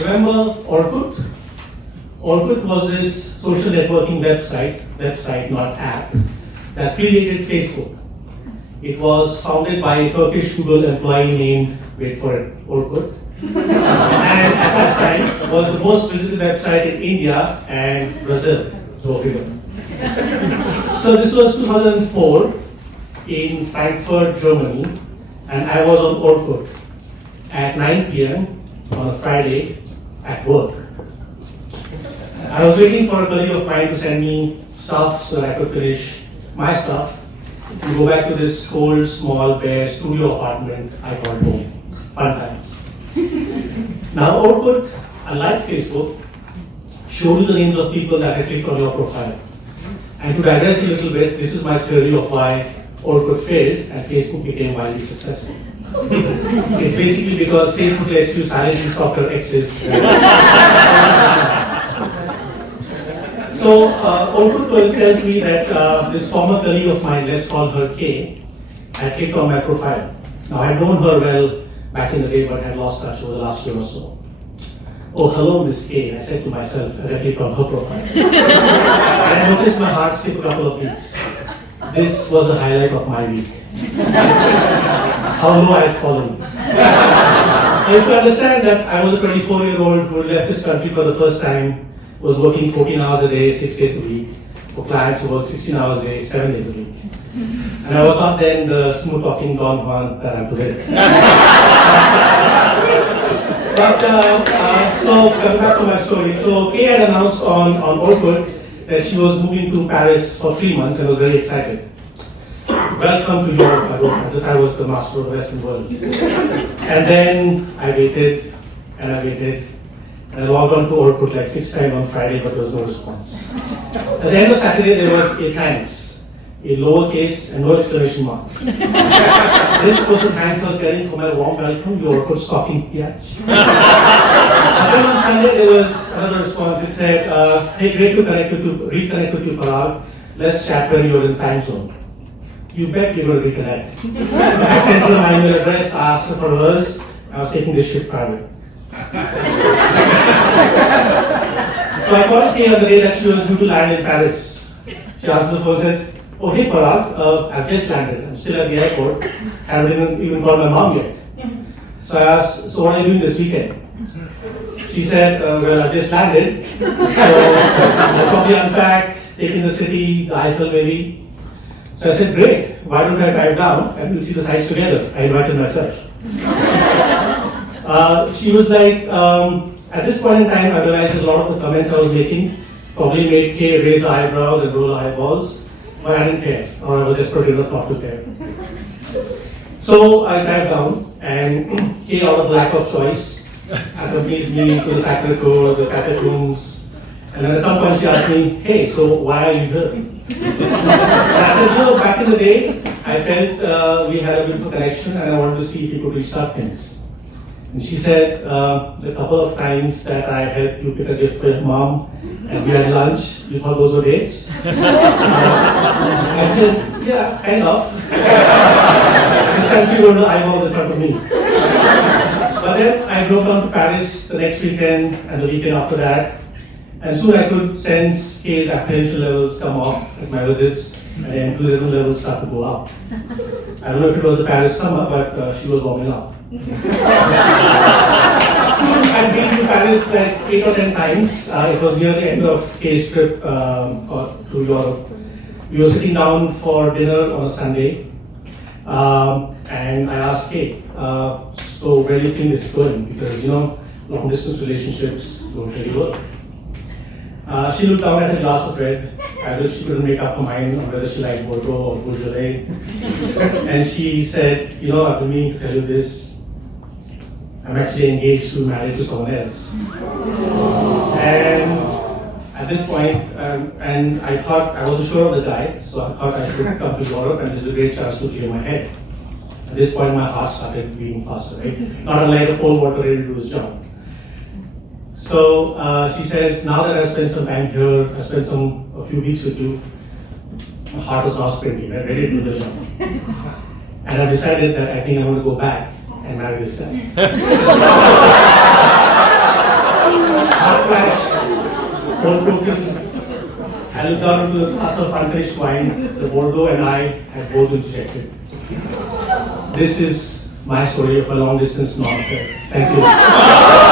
Remember Orkut? Orkut was this social networking website, not app, that predated Facebook. It was founded by a Turkish Google employee named, wait for it, Orkut. And at that time, it was the most visited website in India and Brazil. So figure. So this was 2004 in Frankfurt, Germany, and I was on Orkut at 9 p.m. on a Friday at work. I was waiting for a colleague of mine to send me stuff so that I could finish my stuff and go back to this cold, small, bare studio apartment I called home. Fun times. Now, Orkut, unlike Facebook, showed you the names of people that had clicked on your profile. And to digress a little bit, this is my theory of why Orkut failed and Facebook became wildly successful. It's basically because Facebook lets you silently stalk your exes. So, Orkut tells me that this former colleague of mine, let's call her Kay, had clicked on my profile. Now, I'd known her well back in the day, but had lost touch over the last year or so. Oh, hello, Miss Kay, I said to myself as I clicked on her profile. And I noticed my heart skip a couple of beats. This was the highlight of my week. How low I had fallen. I have to understand that I was a 24-year-old who left this country for the first time, was working 14 hours a day, 6 days a week, for clients who work 16 hours a day, 7 days a week. And I was not then the smooth-talking Don Juan that I am today. But, so coming back to my story. So Kay had announced on Orkut that she was moving to Paris for 3 months and was very excited. Welcome to Europe, I wrote, as if I was the master of the Western world. And then I waited, and I waited, and I logged on to Orkut like 6 times on Friday, but there was no response. At the end of Saturday, there was a thanks, a lowercase and no exclamation marks. This was the thanks I was getting for my warm welcome, your Orkut stalking biatch. And then on Sunday, there was another response. It said, hey, great to reconnect with you, Parag. Let's chat when you're in time zone. You bet you're going to reconnect. I sent her my email address, asked her for hers. I was taking this shit private. So I called Kay on the day that she was due to land in Paris. She answered the phone and said, oh, hey Parag, I've just landed. I'm still at the airport. Haven't even called my mom yet. So I asked, so what are you doing this weekend? She said, well, I just landed. So I'll probably unpack, take in the city, the Eiffel maybe. So I said, great, why don't I drive down and we'll see the sights together. I invited myself. She was like, at this point in time, I realized that a lot of the comments I was making probably made Kay raise her eyebrows and roll her eyeballs, but I didn't care, or I was desperate enough not to care. So I drive down, and Kay, out of lack of choice, accompanies me to the Sacré-Cœur, the catacombs, and then at some point she asked me, hey, so why are you here? So I said, back in the day, I felt we had a bit of a connection and I wanted to see if you could restart things. And she said, the couple of times that I helped you pick a gift for your mom and we had lunch, you thought those were dates? I said, yeah, kind of. This time she rolled her eyeballs in front of me. But then I drove down to Paris the next weekend and the weekend after that. And soon I could sense Kay's apprehension levels come off at my visits and the enthusiasm levels start to go up. I don't know if it was the Paris summer, but she was warming up. Soon I'd been to Paris like 8 or 10 times. It was near the end of Kay's trip to Europe. We were sitting down for dinner on a Sunday. And I asked Kay, so where do you think this is going? Because, long distance relationships don't really work. She looked down at a glass of red as if she couldn't make up her mind on whether she liked Bordeaux or Beaujolais. And she said, I've been meaning to tell you this. I'm actually engaged to marry to someone else. And at this point, and I thought, I wasn't sure of the guy, so I thought I should come to Europe and this is a great chance to clear my head. At this point, my heart started beating faster, right? Not unlike a cold water ready to do his job. So she says, now that I've spent some time here, I've spent a few weeks with you, my heart is now sprinting, right? Ready to do the job. And I decided that I think I'm going to go back and marry this guy. crashed, all broken. I looked down into the glass of unfinished wine. The Bordeaux and I had both been rejected. This is my story of a long distance non-affair. Thank you.